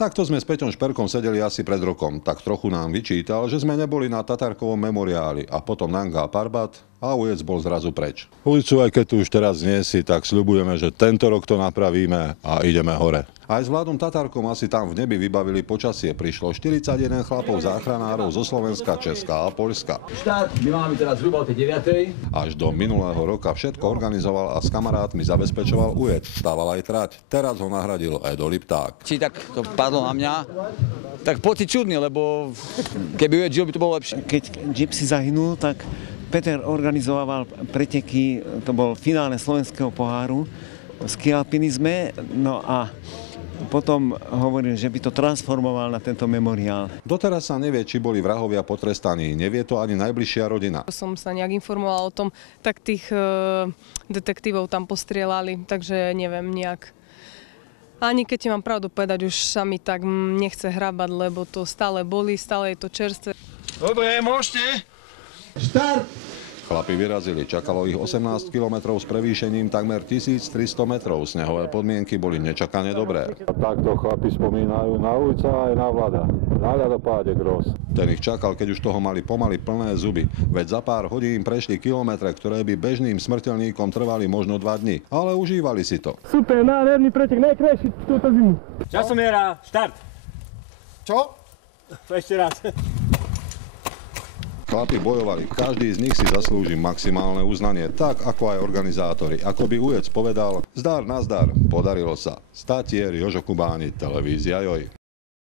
Takto sme s Peťom Šperkom sedeli asi pred rokom. Tak trochu nám vyčítal, že sme neboli na Tatarkovom memoriáli a potom Nanga Parbat a ujec bol zrazu preč. Ulicu, aj keď tu už teraz nie si, tak sľubujeme, že tento rok to napravíme a ideme hore. Aj s Vladom Tatarkom asi tam v nebi vybavili počasie. Prišlo 41 chlapov záchranárov zo Slovenska, Česka a Poľska. Štát, my máme teraz zhruba o tej 9. Až do minulého roka všetko organizoval a s kamarátmi zabezpečoval ujec. Stával aj trať. Teraz ho nahradil Edo Lipták. Či tak to padlo na mňa, tak pocit čudný, lebo keby ujec žil, by to bolo lepšie. Keď Gypsy zahynul, tak Peter organizoval preteky, to bol finále slovenského poháru v skialpinizme, no a potom hovoril, že by to transformoval na tento memoriál. Doteraz sa nevie, či boli vrahovia potrestaní. Nevie to ani najbližšia rodina. Som sa nejak informovala o tom, tak tých detektívov tam postrieľali, takže neviem nejak. Ani keď ti mám pravdu povedať, už sa mi tak nechce hrabať, lebo to stále bolí, stále je to čerstvé. Dobre, môžete. Štart! Chlapi vyrazili, čakalo ich 18 kilometrov s prevýšením takmer 1300 metrov. Snehové podmienky boli nečakane dobré. A takto chlapi spomínajú na Ujca aj na Vlada. Na ľadopáde Gros. Ten ich čakal, keď už toho mali pomaly plné zuby. Veď za pár hodín prešli kilometre, ktoré by bežným smrteľníkom trvali možno 2 dni. Ale užívali si to. Super, nádherný pretek, najkrajší túto zimu. Časomiera, štart. Čo? Ešte raz. Chlapi bojovali, každý z nich si zaslúži maximálne uznanie, tak ako aj organizátori. Ako by ujec povedal, zdar nazdar, podarilo sa. Statier, Jožo Kubáni, televízia Joj.